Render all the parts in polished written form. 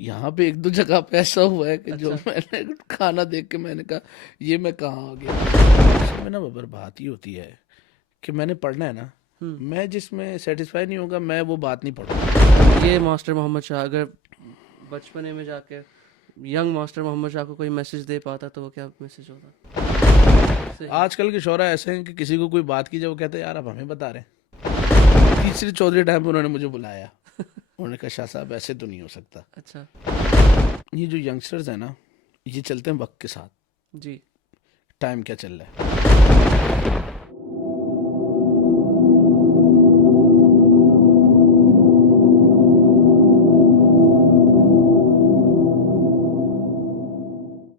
यहाँ पे एक दो जगह पे ऐसा हुआ है कि जो अच्छा। मैंने खाना देख के मैंने कहा ये मैं कहाँ आ गया। इसमें ना बाबर बात ही होती है कि मैंने पढ़ना है ना, हम्म। मैं जिसमें सेटिस्फाई नहीं होगा मैं वो बात नहीं पढ़ूंगा। ये मास्टर मोहम्मद शाह अगर बचपने में जाके यंग मास्टर मोहम्मद शाह को कोई मैसेज दे पाता तो वो क्या मैसेज होता? सही। आजकल के शौरा ऐसे हैं कि किसी को कोई बात की जाए वो कहते हैं यार आप हमें बता रहे हैं। तीसरे चौधरी टाइम पे उन्होंने मुझे बुलाया, उन्होंने कहा शाह साहब ऐसे तो नहीं हो सकता। अच्छा। ये जो यंगस्टर्स हैं ना, ये चलते हैं वक्त के साथ। जी। टाइम क्या चल रहा है।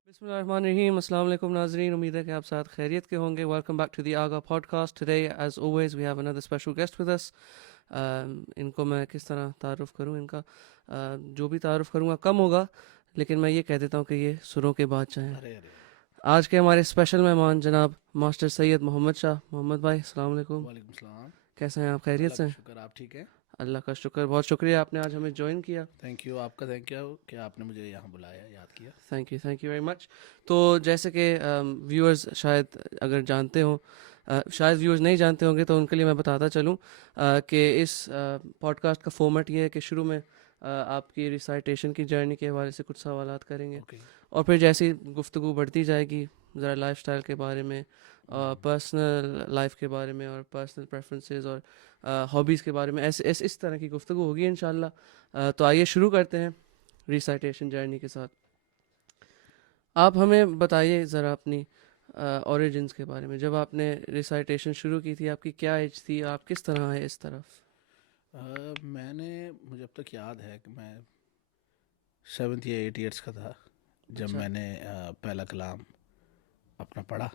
बिस्मिल्लाहिर्रहमानिर्रहीम। अस्सलाम वालेकुम नाज़रीन, उम्मीद है कि आप साथ खैरियत के होंगे। Welcome back to the Aga podcast. Today as always we have another special guest with us. इनको मैं किस तरह तारुफ़ करूँ इनका, जो भी तारुफ़ करूँगा कम होगा, लेकिन मैं ये कह देता हूँ कि ये सुरों के बादशाह हैं। अरे अरे, आज के हमारे स्पेशल मेहमान जनाब मास्टर सैयद मोहम्मद शाह। मोहम्मद भाई अस्सलाम वालेकुम, वालेकुम सलाम। कैसे हैं आप? खैरियत अल्लाह से का हैं? शुक्र, आप ठीक है। अल्लाह का शुक्र, बहुत शुक्रिया आपने आज हमें ज्वाइन किया। थैंक यू, आपका थैंक यू कि आपने मुझे यहाँ बुलाया, याद किया। Thank you very much. तो जैसे कि व्यूअर्स शायद अगर जानते हो, शायद व्यूअर्स नहीं जानते होंगे तो उनके लिए मैं बताता चलूँ कि इस पॉडकास्ट का फॉर्मेट ये है कि शुरू में आपकी रिसाइटेशन की जर्नी के हवाले से कुछ सवालात करेंगे, ओके। और फिर जैसी गुफ्तगू बढ़ती जाएगी ज़रा लाइफस्टाइल के बारे में, पर्सनल लाइफ के बारे में, और पर्सनल प्रेफरेंसेस और हॉबीज़ के बारे में, ऐसे ऐसे इस तरह की गुफ्तगू होगी इंशाल्लाह। तो आइए शुरू करते हैं रिसाइटेशन जर्नी के साथ। आप हमें बताइए ज़रा अपनी ओरिजिन्स के बारे में। जब आपने रिसाइटेशन शुरू की थी आपकी क्या एज थी, आप किस तरह आए इस तरफ? मैंने, मुझे अब तक याद है कि मैं 7 या 8 ईयर्स का था जब अच्छा। मैंने पहला कलाम अपना पढ़ा।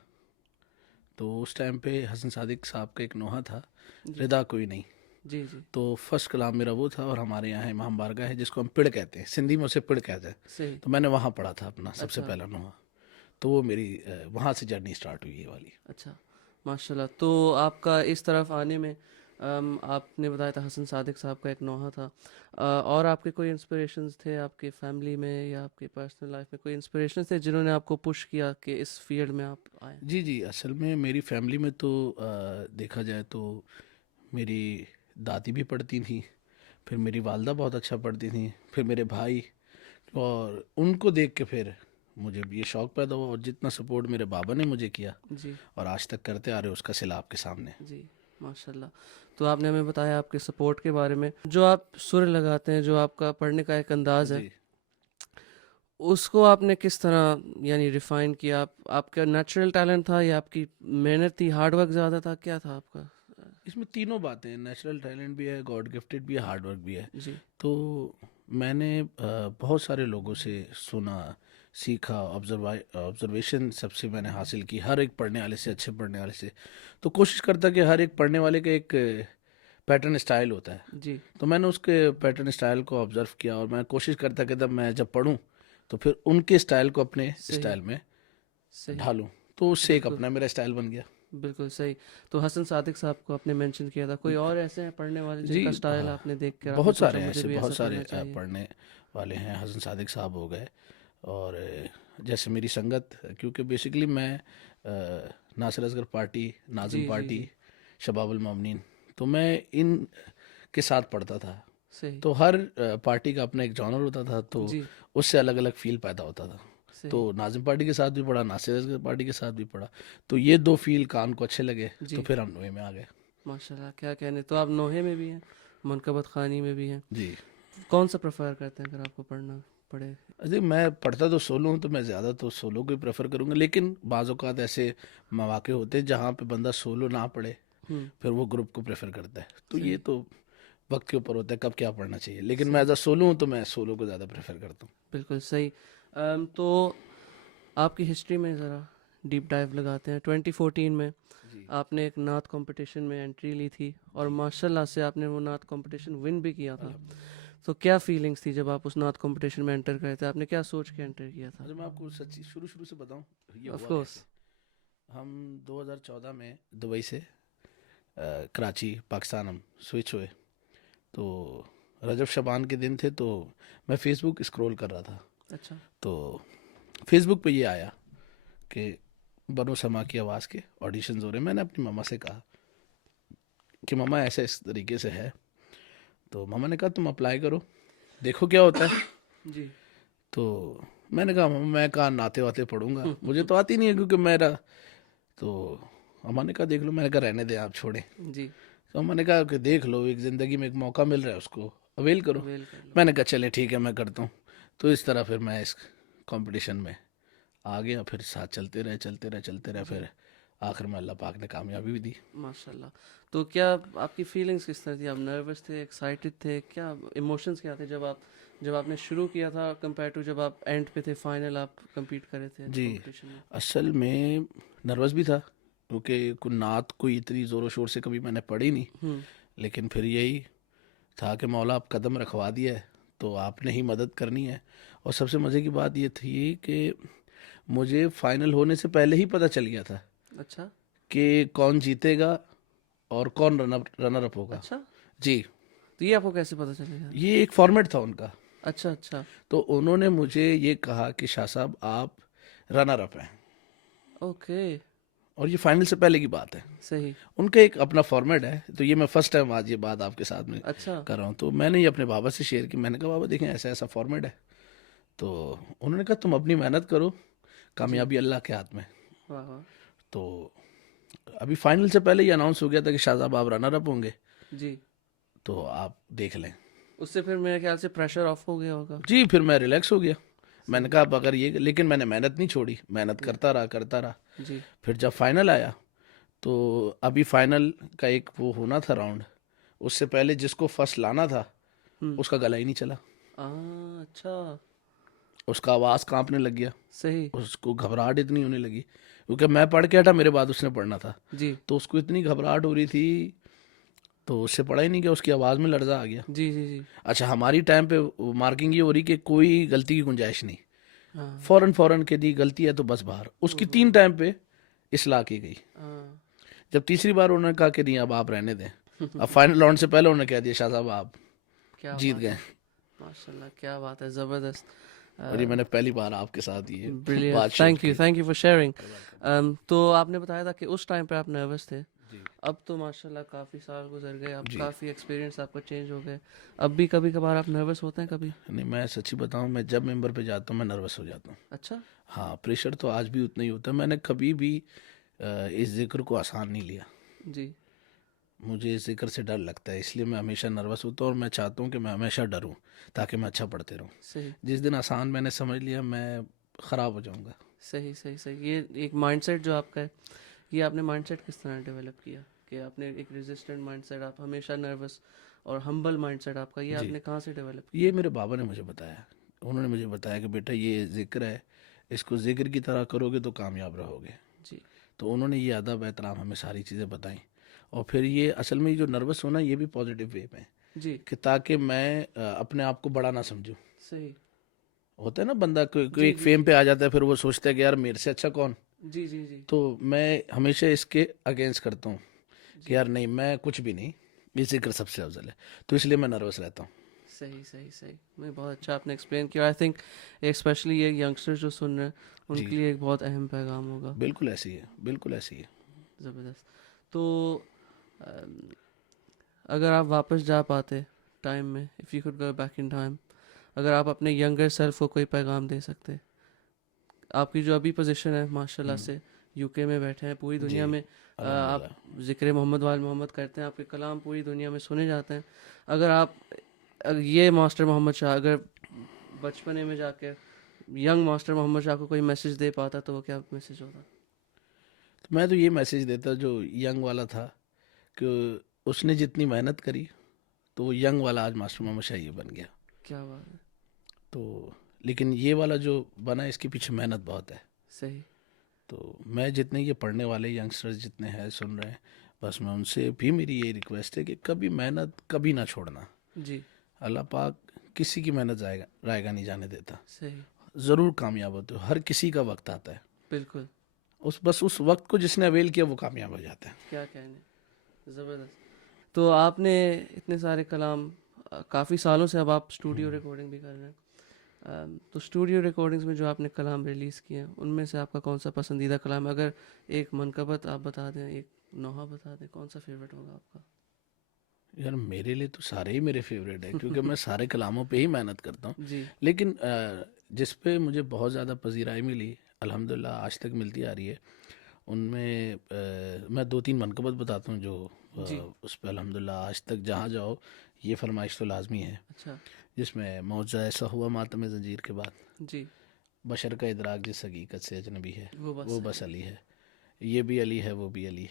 तो उस टाइम पे हसन सादिक साहब का एक नोहा था, जी रिदा कोई नहीं। जी जी। तो फर्स्ट कलाम मेरा वो था, और हमारे यहाँ इमाम बारगाह है जिसको हम पिड़ कहते हैं, सिंधी में उसे पिड़ कहते हैं। सही। तो मैंने वहाँ पढ़ा था अपना सबसे अच्छा। पहला नोहा। तो वो मेरी वहाँ से जर्नी स्टार्ट हुई ये वाली। अच्छा। माशाल्लाह। तो आपका इस तरफ आने में आपने बताया था हसन सादिक साहब का एक नोहा था, और आपके कोई इंस्पिरेशंस थे आपके फैमिली में या आपके पर्सनल लाइफ में? कोई इंस्पिरेशंस थे जिन्होंने आपको पुश किया कि इस फील्ड में आप आए? जी जी, असल में मेरी फैमिली में तो देखा जाए तो मेरी दादी भी पढ़ती थी, फिर मेरी वालदा बहुत अच्छा पढ़ती थी, फिर मेरे भाई, और उनको देख के फिर मुझे भी ये शौक़ पैदा हुआ, और जितना सपोर्ट मेरे बाबा ने मुझे किया जी और आज तक करते आ रहे उसका सिला आपके सामने। जी। माशाल्लाह। तो आपने हमें बताया आपके सपोर्ट के बारे में, जो आप सुर लगाते हैं, जो आपका पढ़ने का एक अंदाज़ है, जी, उसको आपने किस तरह यानी रिफ़ाइन किया? आपका नेचुरल टैलेंट था या आपकी मेहनत थी, हार्ड वर्क ज़्यादा था, क्या था आपका? इसमें तीनों बातें हैं, नेचुरल टैलेंट भी है, गॉड गिफ्टेड भी है, हार्ड वर्क भी है। जी तो मैंने बहुत सारे लोगों से सुना, सीखा, ऑब्जर्वेशन सबसे मैंने हासिल की, हर एक पढ़ने वाले से, अच्छे पढ़ने वाले से। तो कोशिश करता कि हर एक पढ़ने वाले का एक पैटर्न स्टाइल होता है। जी। तो मैंने उसके पैटर्न स्टाइल को ऑब्जर्व किया, और मैं कोशिश करता कि जब पढ़ूं तो फिर उनके स्टाइल को अपने सही। स्टाइल में सही। ढालूं। तो उससे एक बिल्कुल। अपना मेरा स्टाइल बन गया। बिल्कुल सही। तो हसन सादिक साहब को आपने मेंशन किया था, कोई और ऐसे हैं पढ़ने वाले जी जिनका स्टाइल हाँ, आपने देख कर आपने बहुत सोचा सारे हैं मुझे ऐसे, भी बहुत ऐसा सारे करना चाहिए? पढ़ने वाले हैं। हसन सादिक साहब हो गए, और जैसे मेरी संगत, क्योंकि बेसिकली मैं नासिर असगर पार्टी, नाज़िम जी जी पार्टी, जी। शबाबुल मोमिनीन, तो मैं इन के साथ पढ़ता था। सही। तो हर पार्टी का अपना एक जॉनर होता था, तो जी। उससे अलग अलग फील पैदा होता था। तो सही। नाज़िम पार्टी के साथ भी पढ़ा, नासिर असगर पार्टी के साथ भी पढ़ा। तो ये दो फील कान को अच्छे लगे, तो जी। फिर हम नोए में आ गए। माशाल्लाह, क्या कहने। तो आप नोहे में भी हैं, मनकबत खानी में भी हैं। जी। कौन सा प्रेफर करते हैं अगर आपको पढ़ना पड़े? अरे मैं पढ़ता तो सोलो हूँ, तो मैं ज़्यादा तो सोलो को ही प्रेफर करूँगा, लेकिन बाज़ औक़ात ऐसे मौक़े होते हैं जहाँ पे बंदा सोलो ना पढ़े, हम्म। फिर वो ग्रुप को प्रेफर करता है। तो ये सही। तो वक्त के ऊपर होता है कब क्या पढ़ना चाहिए, लेकिन मैं सही। एज अ सोलो हूँ तो मैं सोलो को ज़्यादा प्रेफर करता हूँ। बिल्कुल सही। तो आपकी हिस्ट्री में ज़रा डीप डाइव लगाते हैं। 2014 में जी आपने एक नात कंपटीशन में एंट्री ली थी, और जी, माशाल्लाह से आपने वो नात कंपटीशन विन भी किया था। अल्हम्दुलिल्लाह। तो क्या फीलिंग्स थी जब आप उस नात कंपटीशन में एंटर करे थे? आपने क्या सोच के एंटर किया था? अच्छा, मैं आपको सच्ची शुरू शुरू से बताऊँ ये ऑफ हुआ कोर्स। कैसे। हम 2014 में दुबई से कराची पाकिस्तान हम स्विच हुए। तो रजब शबान के दिन थे, तो मैं फेसबुक स्क्रॉल कर रहा था, अच्छा। तो फेसबुक पे ये आया कि बनो समा की आवाज़ के ऑडिशंस हो रहे हैं। मैंने अपनी मम्मा से कहा कि मम्मा ऐसे इस तरीके से है, तो मम्मा ने कहा तुम अप्लाई करो, देखो क्या होता है। जी। तो मैंने कहा मम्मा मैं कहाँ नाते वाते पढ़ूंगा, मुझे तो आती नहीं है क्योंकि मेरा, तो अम्मा ने कहा देख लो। मैंने कहा रहने दे आप, छोड़े। जी। तो अम्मा ने कहा कि देख लो, एक ज़िंदगी में एक मौका मिल रहा है, उसको अवेल करो। अवेल कर लो। मैंने कहा चले ठीक है, मैं करता हूँ। तो इस तरह फिर मैं इस कंपटीशन में आ गया, फिर साथ चलते रहे चलते रहे चलते रहे, जी। फिर आखिर में अल्लाह पाक ने कामयाबी भी दी। माशाल्लाह। तो क्या आपकी फीलिंग्स किस तरह थी? आप नर्वस थे, एक्साइटेड थे, क्या इमोशंस क्या थे जब आपने शुरू किया था कंपेयर टू जब आप एंड पे थे, फाइनल आप compete कर रहे थे जी, कंपटीशन में? असल में नर्वस भी था क्योंकि नात कोई इतनी ज़ोरों शोर से कभी मैंने पढ़ी नहीं। हम्म। लेकिन फिर यही था कि मौला आप कदम रखवा दिया है तो आपने ही मदद करनी है। और सबसे मज़े की बात ये थी कि मुझे फाइनल होने से पहले ही पता चल गया था अच्छा। कि कौन जीतेगा और कौन रनर अप होगा। अच्छा, जी, तो ये आपको कैसे पता चलेगा? ये एक फॉर्मेट था उनका। अच्छा अच्छा। तो उन्होंने मुझे ये कहा कि शाह साहब आप रनर अप हैं, ओके। और ये फाइनल से पहले की बात है। सही। उनका एक अपना फॉर्मेट है, तो ये मैं फर्स्ट टाइम आज ये बात आपके साथ में अच्छा। कर रहा हूँ। तो मैंने ये अपने बाबा से शेयर की, मैंने कहा बाबा देखें ऐसा ऐसा फॉर्मेट है। तो उन्होंने कहा तुम अपनी मेहनत करो, जी। कामयाबी अल्लाह के हाथ में। वाह वाह। तो अभी फाइनल से पहले ही अनाउंस हो गया था कि शाह साहब आप रनर अप होंगे, जी। तो आप देख लें। उससे फिर मेरे ख्याल से प्रेशर ऑफ हो गया होगा। जी, फिर मैं रिलैक्स हो गया। मैंने सही। कहा अब अगर ये, लेकिन मैंने मेहनत नहीं छोड़ी, मेहनत जी। करता रहा करता रहा। जी। फिर जब फाइनल आया, तो अभी फाइनल का एक वो होना था राउंड, उससे पहले जिसको फर्स्ट लाना था हम्म। उसका गला ही नहीं चला, अच्छा। उसका आवाज़ कांपने लग गया, सही। उसको घबराहट इतनी होने लगी क्योंकि मैं पढ़ के हटा, मेरे बाद उसने पढ़ना था। जी। तो उसको इतनी घबराहट हो रही थी, तो उससे पढ़ा ही नहीं गया, उसकी आवाज़ में लर्जा आ गया। जी। जी। जी। अच्छा, हमारी टाइम पे मार्किंग ये हो रही कि कोई गलती की गुंजाइश नहीं, हाँ। फौरन फौरन के दी गलती है तो बस बाहर। उसकी ओहो। 3 टाइम पे इस्लाह की गई। हाँ। जब तीसरी बार उन्होंने कहा कि नहीं अब आप रहने दें, अब फाइनल राउंड से पहले उन्होंने कह दिया शाह साहब आप क्या जीत बात गए। है। माशाल्लाह, क्या बात है, ज़बरदस्त। और ये मैंने पहली बार आपके साथ ये ब्रिलियंट, बात शेयर की। Thank you for sharing. तो आपने बताया था कि उस टाइम पे आप नर्वस थे। जी। अब तो माशाल्लाह काफ़ी साल गुजर गए, अब जी, काफ़ी एक्सपीरियंस आपका चेंज हो गया। अब भी कभी कभार आप नर्वस होते हैं कभी? नहीं मैं सच्ची बताऊं, मैं जब मेंबर पे जाता हूं मैं नर्वस हो जाता हूं। अच्छा। हाँ, प्रेशर तो आज भी उतना ही होता है। मैंने कभी भी इस जिक्र को आसान नहीं लिया। जी। मुझे इस जिक्र से डर लगता है, इसलिए मैं हमेशा नर्वस होता हूँ, और मैं चाहता हूँ कि मैं हमेशा डरूं ताकि मैं अच्छा पढ़ते रहूं। सही जिस दिन आसान मैंने समझ लिया, मैं ख़राब हो जाऊंगा। सही सही सही। ये एक माइंडसेट जो आपका है, ये आपने माइंडसेट किस तरह डेवलप किया कि आपने एक रेजिस्टेंट माइंडसेट, आप हमेशा नर्वस, और हम्बल माइंडसेट आपका, ये जी, आपने कहाँ से डेवलप ये किया? मेरे बाबा ने मुझे बताया। उन्होंने मुझे बताया कि बेटा ये जिक्र है, इसको जिक्र की तरह करोगे तो कामयाब रहोगे। जी। तो उन्होंने ये अदब एहतराम हमें सारी चीज़ें बताई। और फिर ये असल में ये जो नर्वस होना, ये भी पॉजिटिव वे में है जी। कि ताकि मैं अपने आप को बड़ा ना समझूं। सही। होता है ना, बंदा कोई जी एक जी फेम जी। पे आ जाता है, फिर वो सोचता है कि यार मेरे से अच्छा कौन। जी जी जी। तो मैं हमेशा इसके अगेंस्ट करता हूँ कि जी। यार नहीं, मैं कुछ भी नहीं, ये जिक्र सबसे अफजल है। तो इसलिए मैं नर्वस रहता हूँ। सही सही सही। मैं बहुत अच्छा आपने एक्सप्लेन किया। आई थिंक स्पेशली ये यंगस्टर्स जो सुन रहे हैं जी, उनके लिए एक बहुत अहम पैगाम होगा। बिल्कुल ऐसी है, बिल्कुल ऐसी है। ज़बरदस्त। तो अम, अगर आप वापस जा पाते टाइम में, if you could go back in time, अगर आप अपने यंगर सेल्फ को कोई पैगाम दे सकते, आपकी जो अभी पोजीशन है माशाल्लाह हम्म, से, यूके में बैठे हैं, पूरी जी, दुनिया में आप अल्हम्दुलिल्लाह। ज़िक्र मोहम्मद वाल मोहम्मद करते हैं, आपके कलाम पूरी दुनिया में सुने जाते हैं। अगर आप ये मास्टर मोहम्मद शाह अगर बचपने में जाकर यंग मास्टर मोहम्मद शाह को कोई मैसेज दे पाता, तो वो क्या मैसेज होता? तो मैं तो ये मैसेज देता जो यंग वाला था, कि उसने जितनी मेहनत करी, तो वो यंग वाला आज मास्टर मोहम्मद शाह ये बन गया। क्या बात है। तो लेकिन ये वाला जो बना, इसके पीछे मेहनत बहुत है। सही। तो मैं जितने ये पढ़ने वाले यंगस्टर्स जितने हैं सुन रहे हैं, बस मैं उनसे भी मेरी यही रिक्वेस्ट है कि कभी मेहनत कभी ना छोड़ना। जी। अल्लाह पाक किसी की मेहनत जाएगा रायगा नहीं जाने देता। सही। ज़रूर कामयाब होते हो, हर किसी का वक्त आता है। बिल्कुल। बस उस वक्त को जिसने अवेल किया वो कामयाब हो जाता है। क्या कहने। ज़बरदस्त। तो आपने इतने सारे कलाम काफ़ी सालों से अब आप स्टूडियो रिकॉर्डिंग भी कर रहे हैं। तो स्टूडियो रिकॉर्डिंग्स में जो आपने कलाम रिलीज़ किए हैं उनमें से आपका कौन सा पसंदीदा कलाम है? अगर एक मनकबत आप बता दें, एक नोहा बता दें, कौन सा फेवरेट होगा आपका? यार मेरे लिए तो सारे ही मेरे फेवरेट है, क्योंकि मैं सारे कलामों पे ही मेहनत करता हूँ। जी। लेकिन जिस पे मुझे बहुत ज़्यादा पजीराई मिली, अल्हम्दुलिल्लाह आज तक मिलती आ रही है, उनमें मैं दो तीन मनकबत बताता हूँ जो जी। उस पर अल्हम्दुलिल्लाह आज तक जहाँ जाओ ये फरमाइश तो लाजमी है। अच्छा। जिसमें मौजा ऐसा हुआ मातम जंजीर के बाद, जी। बशर का इदराक जिस हकीकत से अजनबी है, वो बस वो सही बस है। अली है, ये भी अली है वो भी अली,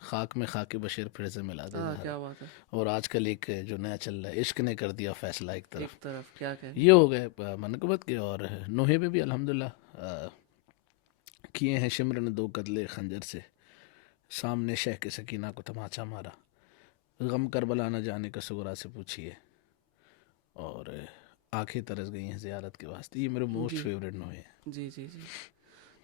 खाक में खाके बशर फिर से मिला दे हाँ, जहरा। क्या बात है। और आजकल एक जो नया चल रहा है, इश्क ने कर दिया फैसला एक एक तरफ। तरफ क्या कहने। ये हो गए मनकबत के। और नोहे पे भी अल्हम्दुलिल्लाह किए हैं शिमरन दो कतले खंजर से, सामने शह के सकीना को तमाचा मारा, गम करबला न जाने का सुगरा से पूछिए, और आंखें तरस गई हैं ज़ियारत के वास्ते। ये मेरे मोस्ट जी। फेवरेट नोहे हैं। जी, जी, जी।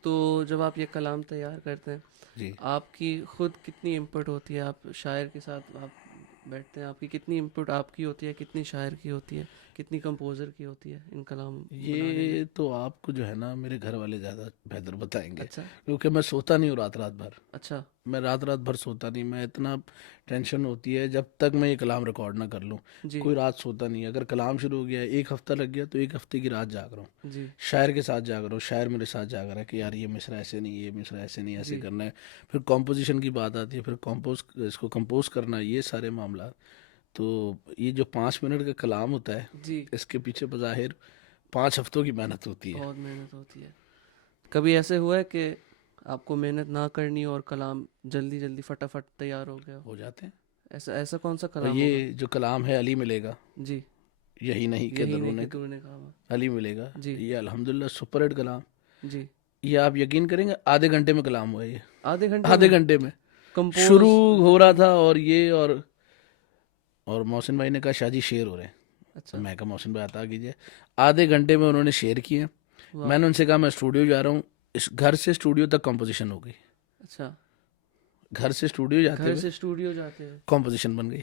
तो जब आप ये कलाम तैयार करते हैं, जी। आपकी खुद कितनी इनपुट होती है? आप शायर के साथ आप बैठते हैं, आपकी कितनी इनपुट आपकी होती है, कितनी शायर की होती है, कितनी कंपोज़र की होती है इन कलाम बनाने में? ये तो आपको जो है ना मेरे घर वाले ज़्यादा बेहतर बताएंगे, अच्छा। क्योंकि मैं सोता नहीं हूँ रात रात भर। अच्छा। मैं रात रात भर सोता नहीं, मैं इतना टेंशन होती है जब तक मैं ये कलाम रिकॉर्ड ना कर लूँ। जी। कोई रात सोता नहीं, अगर कलाम शुरू हो गया, एक हफ्ता लग गया तो एक हफ्ते की रात जाग रहा हूँ, जी। शायर के साथ जाग रहा हूँ, शायर मेरे साथ जाग रहा है कि यार ये मिसरा ऐसे नहीं, ये मिसरा ऐसे नहीं, ऐसे जी। करना है। फिर कॉम्पोजिशन की बात आती है, फिर इसको कंपोज करना, ये सारे मामला। तो ये जो 5 मिनट का कलाम होता है, जी। इसके पीछे बज़ाहिर 5 हफ्तों की मेहनत होती है। बहुत मेहनत होती है। कभी ऐसे हुआ है कि आपको मेहनत ना करनी हो और कलाम जल्दी जल्दी फटाफट तैयार हो गया हो? हो जाते हैं। ऐसा ऐसा कौन सा और कलाम ये होगा? जो कलाम है अली मिलेगा, जी। यही नहीं के यही नहीं कि दरूने तूने कहा। अली मिलेगा, जी। ये अल्हम्दुलिल्लाह सुपर हिट कलाम। जी। ये आप यकीन करेंगे आधे घंटे में कलाम हुआ है ये, आधे घंटे आधे में घंटे में। शुरू कंपोज हो रहा लिखना। था और ये और मोहसिन भाई ने कहा शाहजी शेर हो रहे हैं। तो अच्छा। मैं कहा मोहसिन भाई आता कीजिए। आधे घंटे में उन्होंने शेर किए। वाह। मैंने उनसे कहा मैं स्टूडियो जा रहा हूँ, इस घर से स्टूडियो तक कंपोजिशन हो गई। अच्छा। घर से स्टूडियो जाते घर हुए से स्टूडियो जाते हैं। कंपोजिशन बन गई।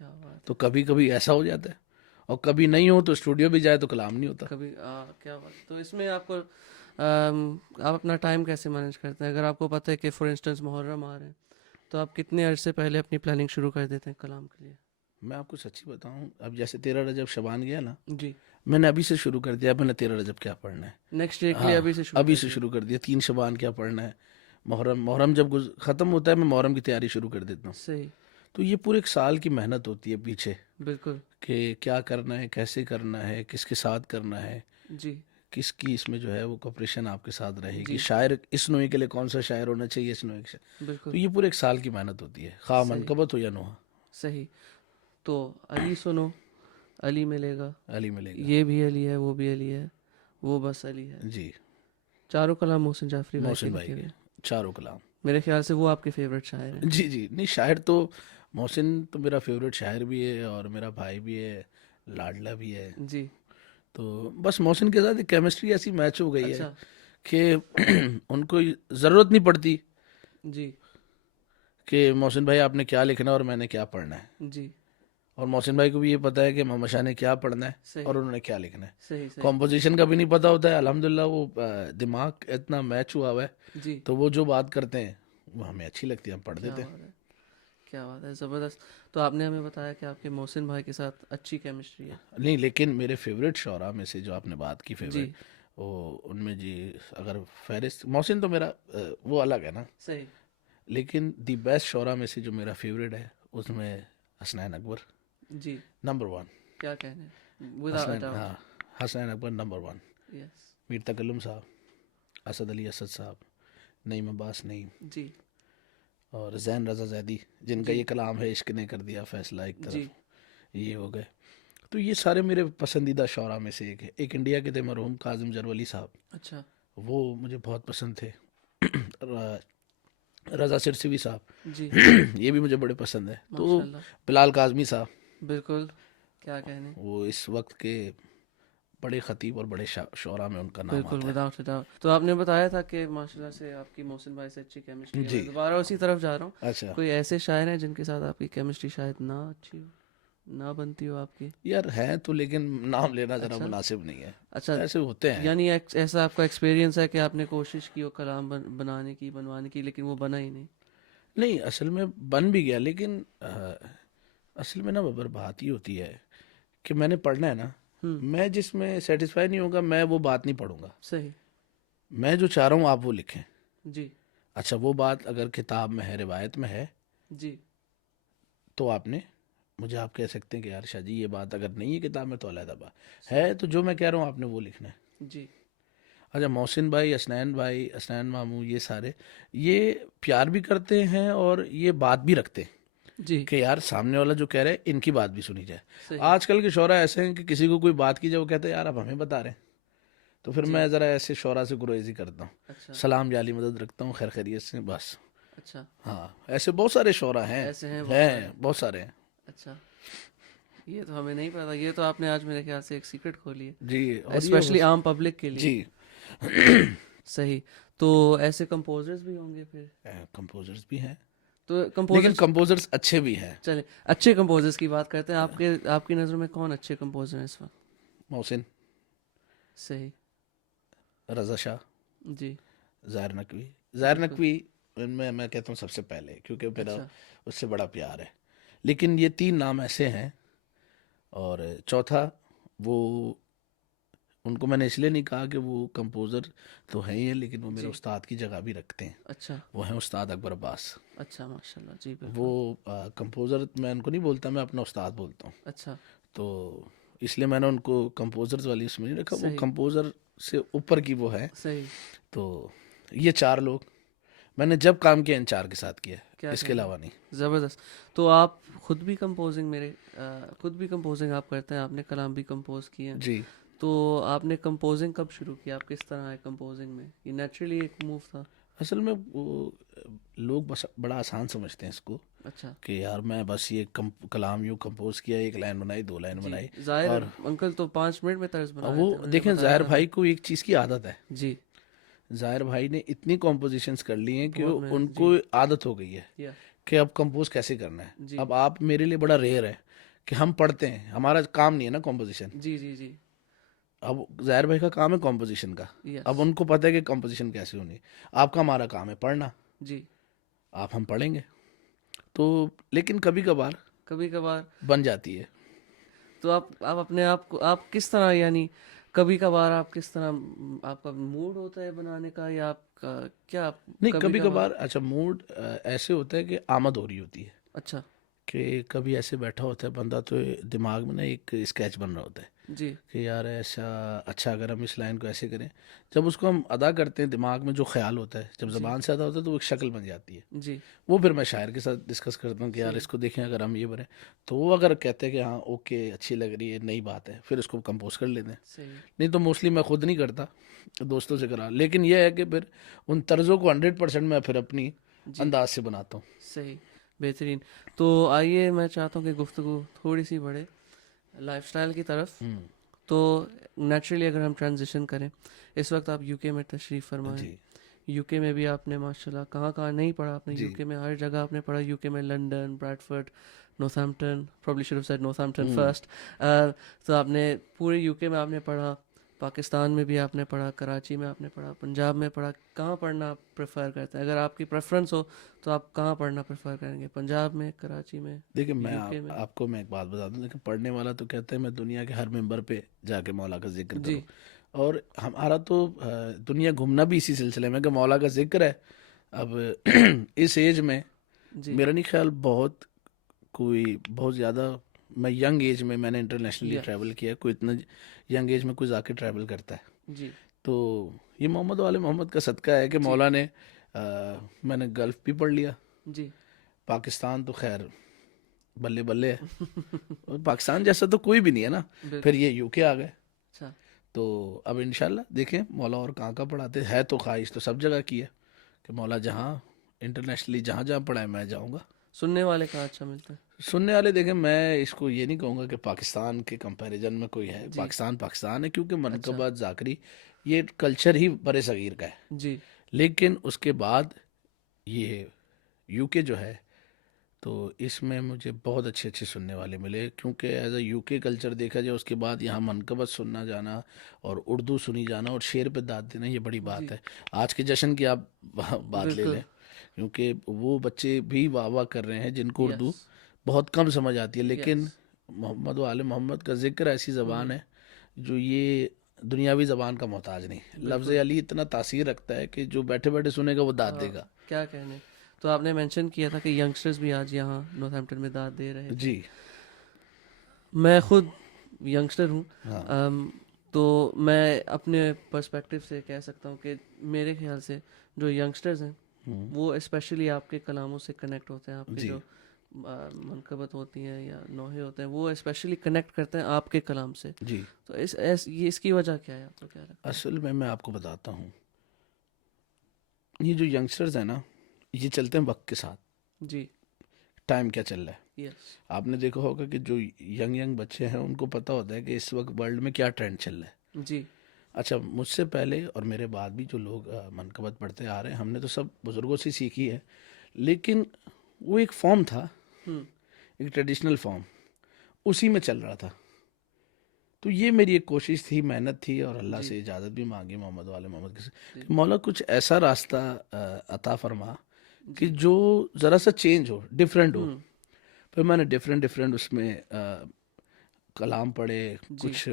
क्या बात तो है। कभी कभी ऐसा हो जाता है, और कभी नहीं हो तो स्टूडियो भी जाए तो कलाम नहीं होता। कभी क्या बात है। तो इसमें आपको आप अपना टाइम कैसे मैनेज करते हैं? अगर आपको पता है कि फॉर इंस्टेंस मुहर्रम आ रहे हैं, तो आप कितने अरसे पहले अपनी प्लानिंग शुरू कर देते हैं कलाम के लिए? मैं आपको सच्ची बताऊं, अब जैसे 13 रजब शबान गया ना, जी। मैंने अभी से शुरू कर दिया, मैंने 13 रजब क्या पढ़ना है। नेक्स्ट डे के लिए हाँ, अभी से शुरू अभी कर से दिया। शुरू कर दिया, 3 शबान क्या पढ़ना है। मुहर्रम मुहर्रम जब ख़त्म होता है मैं मुहर्रम की तैयारी शुरू कर देता हूँ। सही। तो ये पूरे एक साल की मेहनत होती है पीछे, बिल्कुल। कि क्या करना है, कैसे करना है, किसके साथ करना है, जी। किसकी इसमें जो है वो कॉपरेशन आपके साथ रहेगी, जी। शायर इस नोए के लिए कौन सा शायर होना चाहिए, इस नोए के। तो बिल्कुल। ये पूरे एक साल की मेहनत होती है, खा सही। मनकबत हो या नोहा। सही। तो अली सुनो, अली मिलेगा, अली मिलेगा। ये भी अली है, वो भी अली है, वो बस अली है। जी। चारों कलाम मोहसिन जाफरी भाई के मोहसिन भाई लिखे के हुए। चारों कलाम। मेरे ख्याल से वो आपके फेवरेट शायर हैं। जी जी, नहीं शायर तो मोहसिन तो मेरा फेवरेट शायर भी है, और मेरा भाई भी है, लाडला भी है। जी। तो बस मोहसिन के साथ केमिस्ट्री ऐसी मैच हो गई है अच्छा। कि उनको ज़रूरत नहीं पड़ती जी। कि मोहसिन भाई आपने क्या लिखना है और मैंने क्या पढ़ना है। जी। और मोहसिन भाई को भी ये पता है कि मोहम्मद शाह ने क्या पढ़ना है सही। और उन्होंने क्या लिखना है। सही। सही। कॉम्पोजिशन का भी नहीं पता होता है, अल्हम्दुलिल्लाह वो दिमाग इतना मैच हुआ हुआ है, जी। तो वो जो बात करते हैं वो हमें अच्छी लगती है, हम पढ़ क्या देते हैं। बात है। क्या बात है, ज़बरदस्त। तो आपने हमें बताया कि आपके मोहसिन भाई के साथ अच्छी केमिस्ट्री है। नहीं, लेकिन मेरे फेवरेट शौरा में से जो आपने बात की जी। फेवरेट, वो उनमें जी अगर फहरिस्त, मोहसिन तो मेरा वो अलग है ना, सही। लेकिन दी बेस्ट शौरा में से जो मेरा फेवरेट है उसमें हसनैन अकबर जी। नंबर 1। क्या कहने, विदाउट हसनैन, डाउट। हाँ, हसनैन अकबर नंबर 1। यस। मीर तकल्लुम साहब, असद अली असद साहब, नईम अब्बास नईम, जी। और जैन रज़ा ज़ैदी, जिनका जी। ये कलाम है इश्क ने कर दिया फैसला एक जी। तरफ, ये हो गए। तो ये सारे मेरे पसंदीदा शौरा में से एक है। एक इंडिया के थे मरहूम काजिम जरवली साहब, अच्छा। वो मुझे बहुत पसंद थे। र- रज़ा सिरसिवी साहब, जी। ये भी मुझे बड़े पसंद है। तो माशाल्लाह। बिलाल काज़मी साहब, बिल्कुल। क्या कहने। वो इस वक्त के बड़े ख़तीब और बड़े शौरा में उनका नाम बिल्कुल, आता है। Without doubt. तो आपने बताया था कि माशाल्लाह से आपकी मोहसिन भाई से अच्छी केमिस्ट्री है। जी। मैं दोबारा उसी तरफ जा रहा हूँ। अच्छा। कोई ऐसे शायर हैं जिनके साथ आपकी केमिस्ट्री शायद ना अच्छी हो? ना बनती हो आपकी? यार है तो, लेकिन नाम लेना ज़रा अच्छा। मुनासिब नहीं है। अच्छा, ऐसे होते हैं। यानी ऐसा आपका एक्सपीरियंस है कि आपने कोशिश की हो कलाम बनाने की, बनवाने की, लेकिन वो बना ही नहीं? नहीं, असल में बन भी गया, लेकिन असल में ना बाबर बात ही होती है कि मैंने पढ़ना है ना, हम्म। मैं जिसमें सेटिस्फाई नहीं होगा मैं वो बात नहीं पढ़ूंगा। सही। मैं जो चाह रहा हूँ आप वो लिखें। जी। अच्छा, वो बात अगर किताब में है, रिवायत में है, जी। तो आपने मुझे आप कह सकते हैं कि यार शाह जी ये बात अगर नहीं है किताब में तो अलहदा बात सही। है, तो जो मैं कह रहा हूँ आपने वो लिखना है। जी। अच्छा, मोहसिन भाई, असनैन मामू, ये सारे ये प्यार भी करते हैं और ये बात भी रखते हैं जी। कि यार सामने वाला जो कह रहा है इनकी बात भी सुनी जाए। सही। आजकल के शोरा ऐसे हैं कि किसी को कोई बात की जाए वो कहते हैं यार आप हमें बता रहे हैं। तो फिर जी। मैं ज़रा ऐसे शोरा से गुरेजी करता हूँ, अच्छा। सलाम जाली मदद रखता हूँ, खैर खैरियत से बस। अच्छा। हाँ, ऐसे बहुत सारे शोरा हैं। ऐसे हैं बहुत सारे। हैं, बहुत सारे हैं। अच्छा, ये तो हमें नहीं पता, ये तो आपने आज मेरे ख्याल से एक सीक्रेट खोली जी, है, और ये स्पेशली आम पब्लिक के लिए। जी। सही। तो ऐसे कंपोजर्स भी होंगे फिर? कंपोजर्स भी हैं, तो लेकिन कंपोजर्स, कंपोजर्स अच्छे भी हैं। चले अच्छे कंपोजर्स की बात करते हैं। आपके आपकी नज़र में कौन अच्छे कंपोजर हैं इस वक्त? मोहसिन, सही। रज़ा शाह, जी। ज़ाहिर नकवी। ज़ाहिर बिल्कुल। नकवी इनमें मैं कहता हूँ सबसे पहले, क्योंकि मेरा अच्छा। उससे बड़ा प्यार है। लेकिन ये तीन नाम ऐसे हैं, और चौथा वो, उनको मैंने इसलिए नहीं कहा कि वो कंपोज़र तो हैं ही हैं, लेकिन वो मेरे जी। उस्ताद की जगह भी रखते हैं। अच्छा। वो हैं उस्ताद अकबर अब्बास। अच्छा, माशाल्लाह जी, वो बिल्कुल। कंपोज़र मैं उनको नहीं बोलता, मैं अपना उस्ताद बोलता हूँ। अच्छा। तो इसलिए मैंने उनको कंपोज़र्स वाली उसमें नहीं रखा, वो सही। कंपोज़र से ऊपर की वो है। सही। तो ये चार लोग मैंने जब काम किया इन चार के साथ किया, क्या इसके कहना अलावा नहीं। है, ज़बरदस्त। तो आप खुद भी कंपोजिंग खुद भी कंपोजिंग आप करते हैं, आपने कलाम भी कंपोज किए हैं। जी, तो आपने कंपोजिंग कब शुरू किया, आप किस तरह आए कंपोजिंग में? ये नेचुरली एक मूव था? असल में वो लोग बस बड़ा आसान समझते हैं इसको अच्छा। कि यार मैं बस ये कलाम यूँ कंपोज किया, एक लाइन बनाई, दो लाइन जी। बनाई। ज़ाहिर और अंकल तो 5 मिनट में तर्ज अब बना वो देते हैं, उन्होंने देखें, बताया ज़ाहिर हमें। भाई को एक चीज़ की आदत है। जी। ज़ाहिर भाई ने इतनी कॉम्पोजिशंस कर ली हैं कि बहुत मेहनत उनको जी। आदत हो गई है या। कि अब कंपोज कैसे करना है। जी। अब आप मेरे लिए बड़ा रेयर है कि हम पढ़ते हैं, हमारा काम नहीं है ना कॉम्पोजिशन। जी। जी। जी। अब ज़ाहिर भाई का काम है कॉम्पोजिशन का। यस। अब उनको पता है कि कॉम्पोजिशन कैसे होनी है। आपका हमारा काम है पढ़ना। जी। आप हम पढ़ेंगे तो, लेकिन कभी कभार कभी कभार। बन जाती है। तो आप अपने आप को आप किस तरह, यानी कभी कभार आप किस तरह, आपका मूड होता है बनाने का, या आपका क्या नहीं, कभी कभी कभार? कभार अच्छा मूड ऐसे होता है कि आमद हो रही होती है अच्छा। कि कभी ऐसे बैठा होता है बंदा, तो दिमाग में ना एक स्केच बन रहा होता है जी। कि यार ऐसा, अच्छा अगर हम इस लाइन को ऐसे करें। जब उसको हम अदा करते हैं, दिमाग में जो ख्याल होता है जब जी। ज़बान से अदा होता है तो वो एक शक्ल बन जाती है। जी। वो फिर मैं शायर के साथ डिस्कस करता हूँ कि यार सही। इसको देखें अगर हम ये बने, तो वो अगर कहते हैं कि हाँ ओके अच्छी लग रही है, नई बात है, फिर इसको कंपोज कर लेते हैं। सही। नहीं तो मोस्टली मैं खुद नहीं करता, दोस्तों से करा। लेकिन यह है कि फिर उन तर्जों को 100% मैं फिर अपनी जी। अंदाज से बनाता हूँ। सही। बेहतरीन। तो आइए, मैं चाहता हूँ कि गुफ्तगू थोड़ी सी बढ़े लाइफस्टाइल की तरफ। हम्म। तो नेचुरली अगर हम ट्रांजिशन करें, इस वक्त आप यूके में तशरीफ़ फरमा हैं। जी। यूके में भी आपने माशाल्लाह कहाँ कहाँ नहीं पढ़ा आपने, जी। यूके में हर जगह आपने पढ़ा। यूके में London, Bradford, Northampton, probably should have said Northampton hmm. First. तो आपने पूरे यूके में आपने पढ़ा, पाकिस्तान में भी आपने पढ़ा, कराची में आपने पढ़ा, पंजाब में पढ़ा। कहाँ पढ़ना आप प्रेफर करते हैं? अगर आपकी प्रेफरेंस हो तो आप कहाँ पढ़ना प्रेफर करेंगे, पंजाब में, कराची में, देखिए, मैं यूके में? आपको मैं एक बात बता दूं, लेकिन पढ़ने वाला तो कहते हैं मैं दुनिया के हर मेंबर पे जाके मौला का जिक्र करूं। जी। और हमारा तो दुनिया घूमना भी इसी सिलसिले में कि मौला का जिक्र है। अब इस एज में जी। मेरा नहीं ख्याल बहुत कोई बहुत ज़्यादा, मैं यंग एज में मैंने इंटरनेशनली या। ट्रैवल किया, कोई इतना यंग एज में कोई जाके ट्रैवल करता है। जी। तो ये मोहम्मद वाले मोहम्मद का सदका है कि जी। मौला ने मैंने गल्फ़ भी पढ़ लिया। जी। पाकिस्तान तो खैर बल्ले बल्ले है, और पाकिस्तान जैसा तो कोई भी नहीं है ना। फिर बिल्कुल। ये यूके आ गए। अच्छा। तो अब इंशाल्लाह देखें मौला और कहाँ कहाँ पढ़ाते है। तो ख्वाहिश तो सब जगह की है कि मौला जहाँ इंटरनेशनली जहाँ जहाँ पढ़ाए मैं जाऊँगा। सुनने वाले कहाँ अच्छा मिलता है? सुनने वाले देखें, मैं इसको ये नहीं कहूँगा कि पाकिस्तान के कंपैरिजन में कोई है। जी। पाकिस्तान पाकिस्तान है, क्योंकि अच्छा। मनकबत जाकरी ये कल्चर ही बड़े सगीर का है। जी। लेकिन उसके बाद ये यूके जो है तो इसमें मुझे बहुत अच्छे अच्छे सुनने वाले मिले, क्योंकि एज अ यूके कल्चर देखा जाए, उसके बाद यहाँ मनकबत सुनना जाना और उर्दू सुनी जाना और शेर पे दाद देना, ये बड़ी बात जी, है। आज के जश्न की आप बात ले बिल्कुल। लें, क्योंकि वो बच्चे भी वाह वाह कर रहे हैं जिनको यस, उर्दू बहुत कम समझ आती है, यस। लेकिन मोहम्मद व आले मोहम्मद का जिक्र ऐसी ज़बान हुँ, है जो ये दुनियावी ज़बान का मोहताज नहीं। लफ्ज़ बिल्कुल। अली इतना तासीर रखता है कि जो बैठे बैठे सुनेगा वो दाद हाँ, देगा। क्या कहने। तो आपने मेंशन किया था कि यंगस्टर्स भी आज यहाँ नॉर्थहैम्पटन में दाद दे रहे थे। जी। मैं खुद यंगस्टर हूँ। हाँ। तो मैं अपने पर्सपेक्टिव से कह सकता हूँ कि मेरे ख्याल से जो यंगस्टर्स हैं हम्म, वो स्पेशली आपके कलामों से कनेक्ट होते हैं। आपके जी। जो मनकबत होती हैं या नोहे होते हैं वो स्पेशली कनेक्ट करते हैं आपके कलाम से। जी। तो ये इसकी वजह क्या है, आपको क्या लगता है? असल में मैं आपको बताता हूँ, ये जो यंगस्टर्स हैं ना, ये चलते हैं वक्त के साथ। जी। टाइम क्या चल रहा है, यस। आपने देखा होगा कि जो यंग यंग बच्चे हैं उनको पता होता है कि इस वक्त वर्ल्ड में क्या ट्रेंड चल रहा है। जी। अच्छा, मुझसे पहले और मेरे बाद भी जो लोग मनकबत पढ़ते आ रहे हैं, हमने तो सब बुज़ुर्गों से सीखी है, लेकिन वो एक फॉर्म था, हम्म। एक ट्रेडिशनल फॉर्म, उसी में चल रहा था। तो ये मेरी एक कोशिश थी, मेहनत थी, और अल्लाह जी। से इजाज़त भी मांगी मोहम्मद वाले मोहम्मद के से जी। कि मौला कुछ ऐसा रास्ता अता फरमा कि जी। जो ज़रा सा चेंज हो, डिफरेंट हो। हम्म। फिर मैंने डिफरेंट डिफरेंट उसमें कलाम पढ़े, जी। कुछ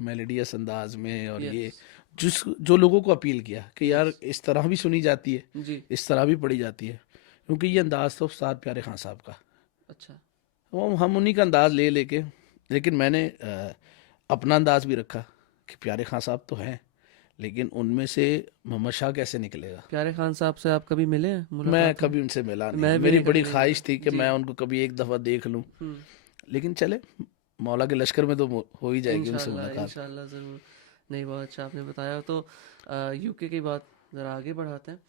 मेलोडियस अंदाज में, और यस। ये जिस जो लोगों को अपील किया कि यार यस। इस तरह भी सुनी जाती है, जी। इस तरह भी पढ़ी जाती है, क्योंकि ये अंदाज था उस्ताद प्यारे खान साहब का। अच्छा। वो हम उन्हीं का अंदाज ले लेके, लेकिन मैंने अपना अंदाज भी रखा कि प्यारे खान साहब तो हैं, लेकिन उनमें से मोहम्मद शाह कैसे निकलेगा। प्यारे खान साहब से आप कभी मिले हैं, मैं मुलाकात हुई? कभी उनसे मिला नहीं, मैं भी मेरी नहीं बड़ी कभी नहीं ख्वाहिश मिला थी कि जी। मैं उनको कभी एक दफ़ा देख लूं, हम्म। लेकिन चले, मौला के लश्कर में तो हो ही जाएगी उनसे इंशाल्लाह, मुलाकात। इंशाल्लाह ज़रूर। नहीं, बहुत अच्छा आपने बताया। तो यूके की बात ज़रा आगे बढ़ाते हैं।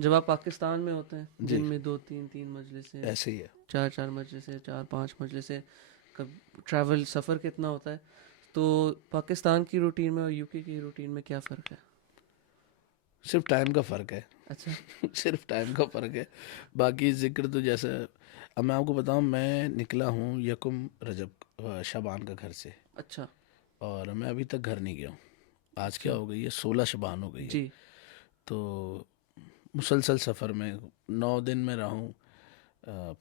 जब आप पाकिस्तान में होते हैं, दिन जी, में दो तीन तीन मजलिसें, ऐसे ही है। चार चार मजलिसें, चार पांच मजलिसें, कब ट्रैवल सफ़र कितना होता है, तो पाकिस्तान की रूटीन में और यूके की रूटीन में क्या फ़र्क है? सिर्फ टाइम का फ़र्क है। अच्छा। सिर्फ टाइम का फ़र्क है, बाकी जिक्र तो जैसे, अब मैं आपको बताऊं, मैं निकला हूँ यकुम रजब शाबान का घर से, अच्छा। और मैं अभी तक घर नहीं गया हूँ। आज क्या हो गई है, 16 शबान हो गई है। जी। तो मुसलसल सफ़र में 9 दिन में रहा हूँ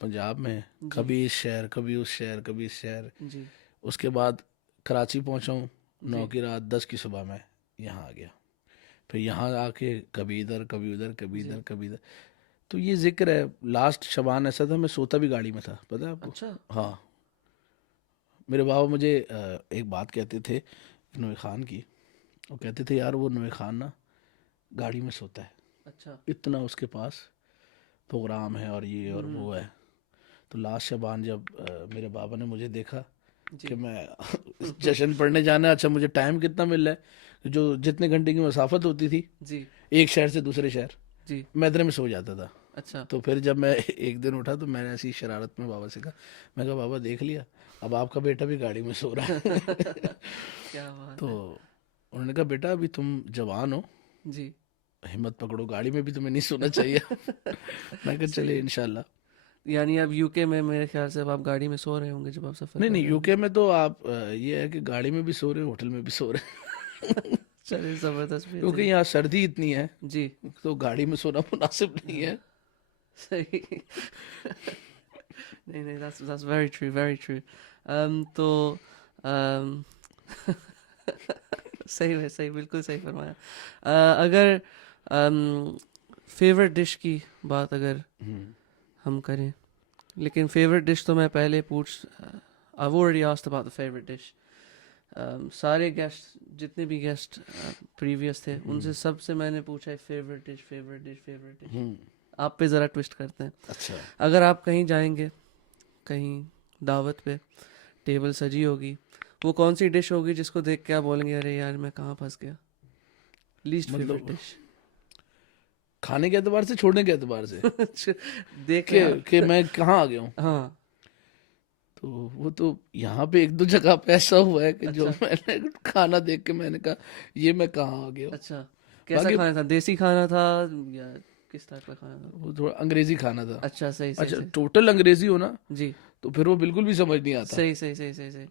पंजाब में, जी। कभी इस शहर, कभी उस शहर, कभी इस शहर। जी। उसके बाद कराची पहुँचा हूँ, 9 जी। की रात 10 की सुबह में यहाँ आ गया। फिर यहाँ आके कभी इधर, कभी उधर, कभी जी। इधर, कभी इधर। तो ये जिक्र है, लास्ट शबान ऐसा था मैं सोता भी गाड़ी में था, पता है आपको। अच्छा। हाँ, मेरे बाबा मुझे एक बात कहते थे नूर खान की, वो कहते थे यार वो नूर खान ना गाड़ी में सोता है, अच्छा। इतना उसके पास प्रोग्राम है और ये और हम्म। वो है। तो लास्ट शबान जब मेरे बाबा ने मुझे देखा कि जी। मैं जश्न पढ़ने जाना है, अच्छा मुझे टाइम कितना मिल रहा है, जो जितने घंटे की मसाफत होती थी जी। एक शहर से दूसरे शहर, जी। मैं इतने में सो जाता था। अच्छा। तो फिर जब मैं एक दिन उठा तो मैंने ऐसी शरारत में बाबा से कहा, मैं कहा बाबा देख लिया, अब आपका बेटा भी गाड़ी में सो रहा है। क्या बात तो है। उन्होंने कहा बेटा अभी तुम जवान हो, जी। हिम्मत पकड़ो, गाड़ी में भी तुम्हें नहीं सोना चाहिए। मैं कहा सही चले है। इंशाल्लाह। यानी अब यूके में मेरे ख्याल से अब आप गाड़ी में सो रहे होंगे जब आप सफ़र नहीं कर नहीं, रहे होंगे। यूके में तो आप ये है कि गाड़ी में भी सो रहे हैं, होटल में भी सो रहे हैं। चलिए, ज़बरदस्त, क्योंकि बेहतरीन। यहाँ सर्दी इतनी है, जी। तो गाड़ी में सोना मुनासिब नहीं है। सही। नहीं नहीं, that's very true, very true. तो um, सही है, सही, बिल्कुल सही फरमाया। अगर फेवरेट डिश की बात अगर हम्म, हम करें, लेकिन फेवरेट डिश तो मैं पहले I've already asked about the favorite dish. सारे गेस्ट, जितने भी गेस्ट प्रीवियस थे, उनसे सबसे मैंने पूछा है favourite dish, favourite dish, favourite dish. Hmm, आप पे ज़रा ट्विस्ट करते हैं। अच्छा। अगर आप कहीं जाएंगे, कहीं दावत पे टेबल सजी होगी, वो कौन सी डिश होगी जिसको देख के आप बोलेंगे अरे यार मैं कहाँ फंस गया? लीस्ट फेवरेट मतलब डिश। खाने के एतबार से, छोड़ने के एतबार से, देख के कि मैं कहाँ आ गया हूँ। हाँ। तो वो तो यहाँ पे एक दो जगह पे ऐसा हुआ है कि जो अच्छा। मैंने खाना देख के मैंने कहा ये मैं कहाँ आ गया हूँ। अच्छा, कैसा बाकी खाना था? देसी खाना था या किस टाइप का खाना था? वो थोड़ा अंग्रेजी खाना था। अच्छा, सही सही अच्छा सही। टोटल अंग्रेजी हो ना जी, तो फिर वो बिल्कुल भी समझ नहीं आता। सही सही सही सही सही।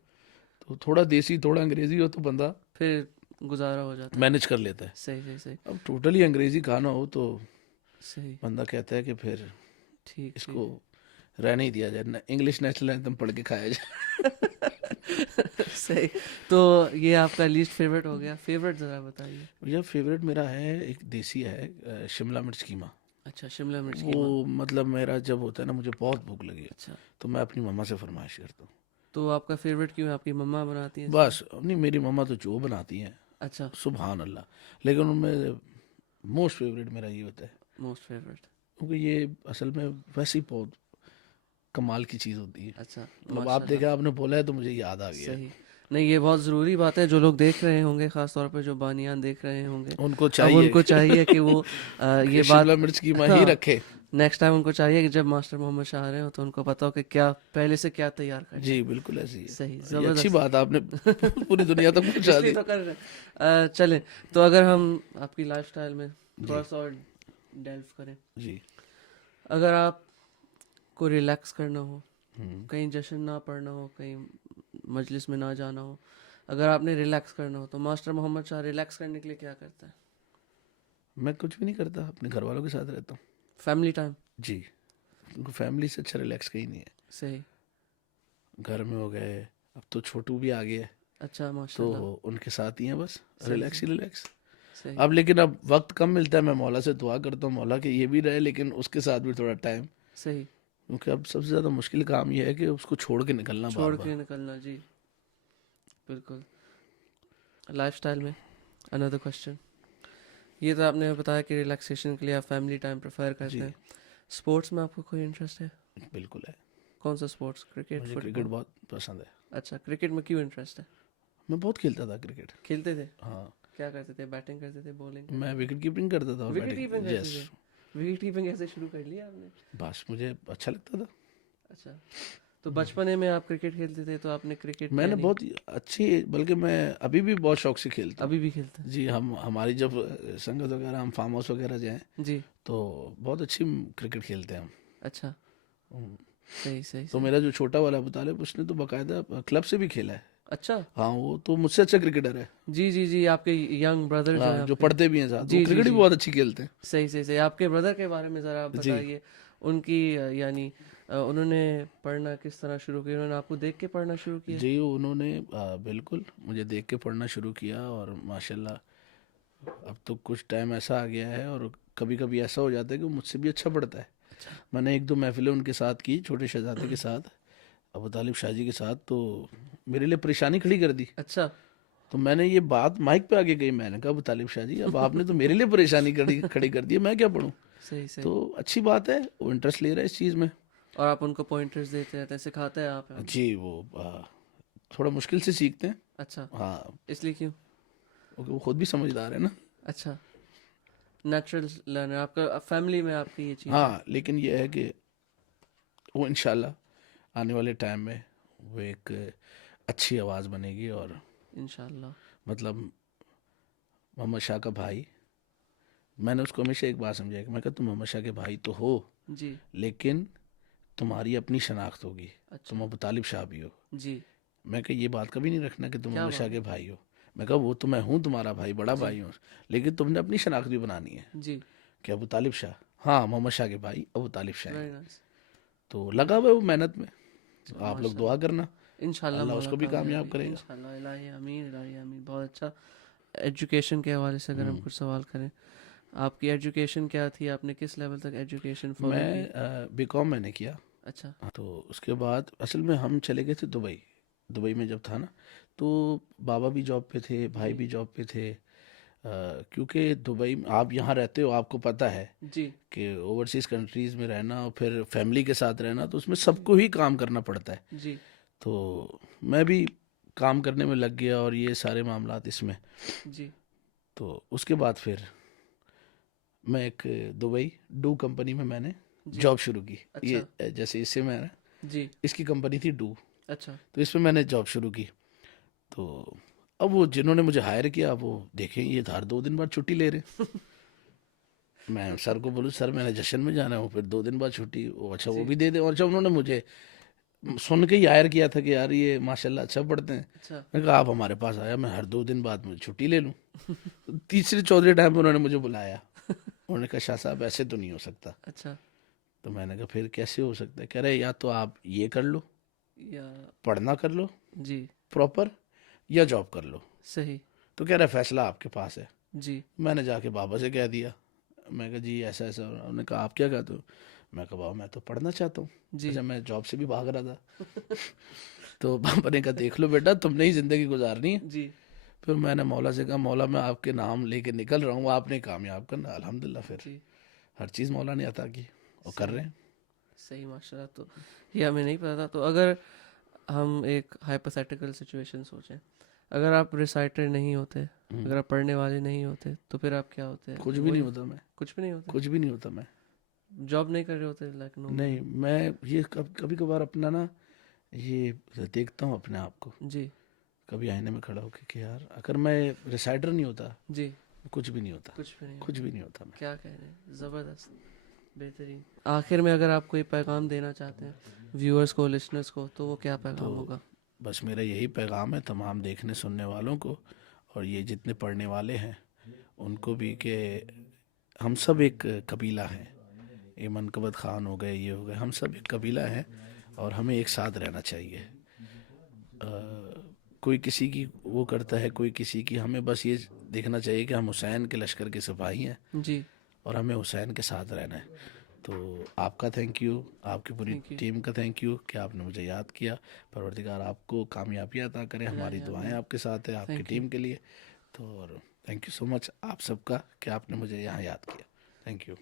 तो थोड़ा देसी थोड़ा अंग्रेजी हो तो बंदा फिर गुजारा हो जाता है। मैनेज कर लेता है। सही सही सही। अब टोटली अंग्रेजी खाना हो तो सही। बंदा कहता है कि फिर ठीक इसको ठीक। रहने ही दिया जाए, इंग्लिश नेशनल एंथम पढ़ के खाया जाए। सही। तो ये आपका लीस्ट फेवरेट हो गया, फेवरेट ज़रा बताइए। यह फेवरेट मेरा है, एक देसी है शिमला मिर्च कीमा। अच्छा, शिमला मिर्च वो कीमा। मतलब मेरा जब होता है ना मुझे बहुत भूख लगी है अच्छा, तो मैं अपनी मम्मा से फरमाइश करता हूँ। तो आपका फेवरेट क्यों है? आपकी मम्मा बनाती हैं इसलिए? बस नहीं, मेरी मम्मा तो जो बनाती हैं अच्छा, सुभान अल्लाह, लेकिन उनमें मोस्ट फेवरेट मेरा ये होता है मोस्ट फेवरेट। क्योंकि ये असल में वैसे ही बहुत कमाल की चीज़ होती है। अच्छा, मतलब आप माशाल्लाह। देखा, आपने बोला है तो मुझे याद आ गया। सही। नहीं, ये बहुत ज़रूरी बात है, जो लोग देख रहे होंगे, ख़ास तौर पे जो बानियान देख रहे होंगे, उनको अब चाहिए उनको चाहिए कि वो कि ये बात, शिमला मिर्च कीमा ही हाँ, रखे। नेक्स्ट टाइम उनको चाहिए कि जब मास्टर मोहम्मद शाह आ रहे हो तो उनको पता हो कि क्या पहले से क्या तैयार करना जी है। बिल्कुल ऐसी सही, है, ये अच्छी ज़बरदस्त। बात आपने पूरी दुनिया तक पहुंचा इसलिए दी। तो कर रहे हैं। चलें, तो अगर हम आपकी लाइफस्टाइल में थोड़ा जी सा और डेल्व करें, जी। अगर आपको रिलैक्स करना हो, हम्म। कहीं जश्न ना पढ़ना हो, कहीं मजलिस में ना जाना हो, अगर आपने रिलैक्स करना हो तो मास्टर मोहम्मद शाह रिलैक्स करने के लिए क्या करता है? मैं कुछ भी नहीं करता, अपने घर वालों के साथ रहता हूँ। Family time. जी, उनको फैमिली से अच्छा रिलैक्स कहीं नहीं है। सही। घर में हो गए, अब तो छोटू भी आ गया है अच्छा, तो माशाल्लाह। उनके साथ ही हैं बस, सही रिलैक्स सही ही रिलैक्स। सही अब लेकिन अब वक्त कम मिलता है, मैं मौला से दुआ करता हूँ मौला कि ये भी रहे लेकिन उसके साथ भी थोड़ा टाइम, सही। क्योंकि अब सबसे ज़्यादा मुश्किल काम ये है कि उसको छोड़ के निकलना बार छोड़ बार। के निकलना, जी, बिल्कुल। लाइफस्टाइल में अनदर क्वेश्चन, ये तो आपने बताया कि रिलैक्सेशन के लिए आप फैमिली टाइम प्रेफर करते जी हैं। स्पोर्ट्स में आपको कोई इंटरेस्ट है? बिल्कुल है, कौन सा स्पोर्ट्स? क्रिकेट, मुझे क्रिकेट फुटबॉल? बहुत पसंद है। अच्छा, क्रिकेट में क्यों इंटरेस्ट है? मैं बहुत खेलता था क्रिकेट। खेलते थे? हाँ, क्या करते थे? बैटिंग करते थे, बॉलिंग मैं करते थे? विकेट कीपिंग करता था और विकेट कीपिंग बैटिंग, करते यस। थे? विकेट कीपिंग कैसे शुरू कर लिया आपने? बस मुझे अच्छा लगता था। अच्छा, तो बचपने में आप क्रिकेट खेलते थे तो आपने क्रिकेट मैंने यानी बहुत अच्छी, बल्कि मैं अभी भी बहुत शौक से खेलता हूँ। अभी भी खेलते हैं? जी, हम हमारी जब संगत वगैरह, हम फार्म हाउस वगैरह जाएं जी। तो बहुत अच्छी क्रिकेट खेलते हैं हम। अच्छा, हम्म। सही सही तो सही। मेरा जो छोटा वाला अबू तालिब, उसने तो बाकायदा क्लब से भी खेला है। अच्छा, हाँ, वो तो मुझसे अच्छा क्रिकेटर है। जी जी जी, आपके यंग ब्रदर जो हाँ, है जो आपके। पढ़ते भी हैं साथ, वो जी जी क्रिकेट भी जी, बहुत अच्छी खेलते हैं। सही सही सही। आपके ब्रदर के बारे में ज़रा आप जी बताइए, उनकी यानी उन्होंने पढ़ना किस तरह शुरू किया? उन्होंने आपको देख के पढ़ना शुरू किया? जी, उन्होंने बिल्कुल मुझे देख के पढ़ना शुरू किया और माशाल्लाह अब तो कुछ टाइम ऐसा आ गया है और कभी कभी ऐसा हो जाता है कि वो मुझसे भी अच्छा पढ़ता है। अच्छा। मैंने एक दो महफिलें उनके साथ की, छोटे शहजादे के साथ, अबू तालिब शाह जी के साथ, तो मेरे लिए परेशानी खड़ी कर दी। अच्छा। तो मैंने ये बात माइक पे आके कही, मैंने कहा अबू तालिब शाह जी अब आपने तो मेरे लिए परेशानी खड़ी खड़ी कर दी है, मैं क्या पढ़ूं। सही सही। तो अच्छी बात है, वो इंटरेस्ट ले रहा है इस चीज़ में। और आप उनको पॉइंटर्स देते रहते हैं, सिखाते हैं आप? जी, वो थोड़ा मुश्किल से सीखते हैं। अच्छा, हाँ, इसलिए क्यों? क्योंकि वो खुद भी समझदार है ना। अच्छा, नेचुरल लर्नर आपका, फैमिली में आपकी ये चीज़ है? हाँ, लेकिन ये है कि वो इंशाल्लाह आने वाले टाइम में वो एक अच्छी आवाज़ बनेगी और इंशाल्लाह। मतलब मोहम्मद शाह का भाई, मैंने उसको हमेशा एक बात समझाया कि मैं कहा तुम मोहम्मद शाह के भाई तो हो, जी। लेकिन तुम्हारी अपनी शनाख्त होगी, तुम अच्छा। अबू तालिब शाह भी हो। जी। मैं कहा ये बात कभी नहीं रखना कि तुम क्या मोहम्मद शाह बात के है। भाई हो। मैं कहा वो तो मैं हूँ तुम्हारा भाई, बड़ा जी भाई हूँ, लेकिन तुमने अपनी शनाख्त भी बनानी है जी। कि अबू तालिब शाह, हाँ मोहम्मद शाह के भाई अबू तालिब शाह हैं। Very nice. तो लगा हुआ है वो मेहनत में, तो आप लोग दुआ माशाल्लाह। करना इंशाल्लाह अल्लाह मौला उसको भी कामयाब कामयाबी, करेगा। इंशाल्लाह, इलाही आमीन, इलाही आमीन। बहुत अच्छा। एजुकेशन के हवाले से अगर हम हम्म। कुछ सवाल करें, आपकी एजुकेशन क्या थी? आपने किस लेवल तक एजुकेशन फॉलो की? मैं बीकॉम मैंने किया। अच्छा। तो उसके बाद असल में हम चले गए थे दुबई। दुबई में जब था ना, तो बाबा भी जॉब पे थे, भाई जी भी जॉब पे थे। क्योंकि दुबई में आप यहाँ रहते हो, आपको पता है जी कि ओवरसीज़ कंट्रीज़ में रहना और फिर फैमिली के साथ रहना, तो उसमें सबको ही काम करना पड़ता है। जी तो मैं भी काम करने में लग गया और ये सारे मामलात इसमें। जी। तो उसके बाद फिर मैं एक दुबई डू कंपनी में मैंने जी। जॉब शुरू की। अच्छा। ये जैसे इससे मैं, जी। इसकी कंपनी थी डू, अच्छा। तो इसमें मैंने जॉब शुरू की। तो अब वो जिन्होंने मुझे हायर किया वो देखें ये हर 2 दिन बाद छुट्टी ले रहे हैं। मैं सर को बोलूँ सर मैंने जश्न में जाना है, फिर 2 दिन बाद छुट्टी, वो अच्छा वो जी। भी दे दे। और अच्छा उन्होंने मुझे सुन के ही हायर किया था कि यार ये माशाल्लाह अच्छा पढ़ते हैं। अच्छा। मैंने कहा आप हमारे पास आया, मैं हर 2 दिन बाद मुझे छुट्टी ले लूँ। तीसरे चौथे टाइम पे उन्होंने मुझे बुलाया, उन्होंने कहा शाह साहब ऐसे तो नहीं हो सकता। अच्छा। तो मैंने कहा फिर कैसे हो सकता है? कह रहे या तो आप ये कर लो, या। पढ़ना कर लो जी। प्रॉपर, या जॉब कर लो। सही। तो कह रहा फैसला आपके पास है। जी। मैंने जाके बाबा से कह दिया, मैं कहा जी ऐसा ऐसा। उन्होंने कहा आप क्या कहते हो? मैं कहा बाबा मैं तो पढ़ना चाहता हूँ। जी। अच्छा मैं जॉब से भी भाग रहा था। तो पापा ने कहा देख लो बेटा तुमने ही ज़िंदगी गुजारनी है। जी। फिर मैंने मौला से कहा मौला मैं आपके नाम लेके निकल रहा हूँ, आपने कामयाब करना। अल्हम्दुलिल्लाह फिर जी। हर चीज़ मौला ने अता की और कर सही। रहे हैं। सही माशाल्लाह। तो ये हमें नहीं पता था। तो अगर हम एक हाइपोथेटिकल सिचुएशन सोचें, अगर आप रिसाइटर नहीं होते, हम्म, अगर आप पढ़ने वाले नहीं होते, तो फिर आप क्या होते हैं? कुछ भी नहीं वही होता मैं, कुछ भी नहीं होते? कुछ भी नहीं होता मैं। जॉब नहीं कर रहे होते लाइक नहीं नॉर्मली? मैं ये कभी कभार अपना ना ये देखता हूँ अपने आप को, जी। कभी आईने में खड़ा होकर कि यार अगर मैं रिसाइटर नहीं होता जी। कुछ भी नहीं होता, कुछ भी नहीं कुछ होता। भी नहीं होता मैं। क्या कह रहे हैं, ज़बरदस्त, बेहतरीन। आखिर में अगर आप कोई पैगाम देना चाहते हैं व्यूअर्स को, लिसनर्स को, तो वो क्या पैगाम तो होगा? बस मेरा यही पैगाम है तमाम देखने सुनने वालों को, और ये जितने पढ़ने वाले हैं उनको भी, कि हम सब एक कबीला हैं। ये मनकबत खान हो गए, ये हो गए, हम सब एक कबीला हैं और हमें एक साथ रहना चाहिए। कोई किसी की वो करता है, कोई किसी की, हमें बस ये देखना चाहिए कि हम हुसैन के लश्कर के सिपाही हैं जी। और हमें हुसैन के साथ रहना है। तो आपका थैंक यू, आपकी पूरी थैंक यू। टीम का थैंक यू कि आपने मुझे याद किया। परवरदिगार आपको कामयाबी अता करे, हमारी या दुआएं आमीन। आपके साथ है, आपकी थैंक यू। टीम के लिए। तो और थैंक यू सो मच आप सबका कि आपने मुझे यहाँ याद किया। Thank you.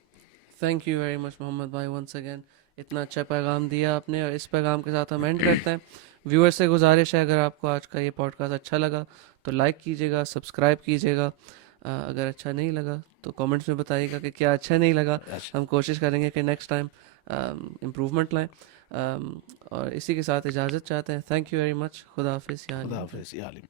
Thank you very much Mohammed भाई, वंस अगेन इतना अच्छा पैगाम दिया आपने, और इस पैगाम के साथ हम एंड करते हैं। व्यूअर्स से गुजारिश है, अगर आपको आज का ये पॉडकास्ट अच्छा लगा तो लाइक कीजिएगा, सब्सक्राइब कीजिएगा। अगर अच्छा नहीं लगा तो कमेंट्स में बताइएगा कि क्या अच्छा नहीं लगा। अच्छा, हम कोशिश करेंगे कि नेक्स्ट टाइम इम्प्रूवमेंट लाएं। और इसी के साथ इजाज़त चाहते हैं। Thank you very much. खुदा हाफिज़ या खुदा अली। हाफिज़ या अली।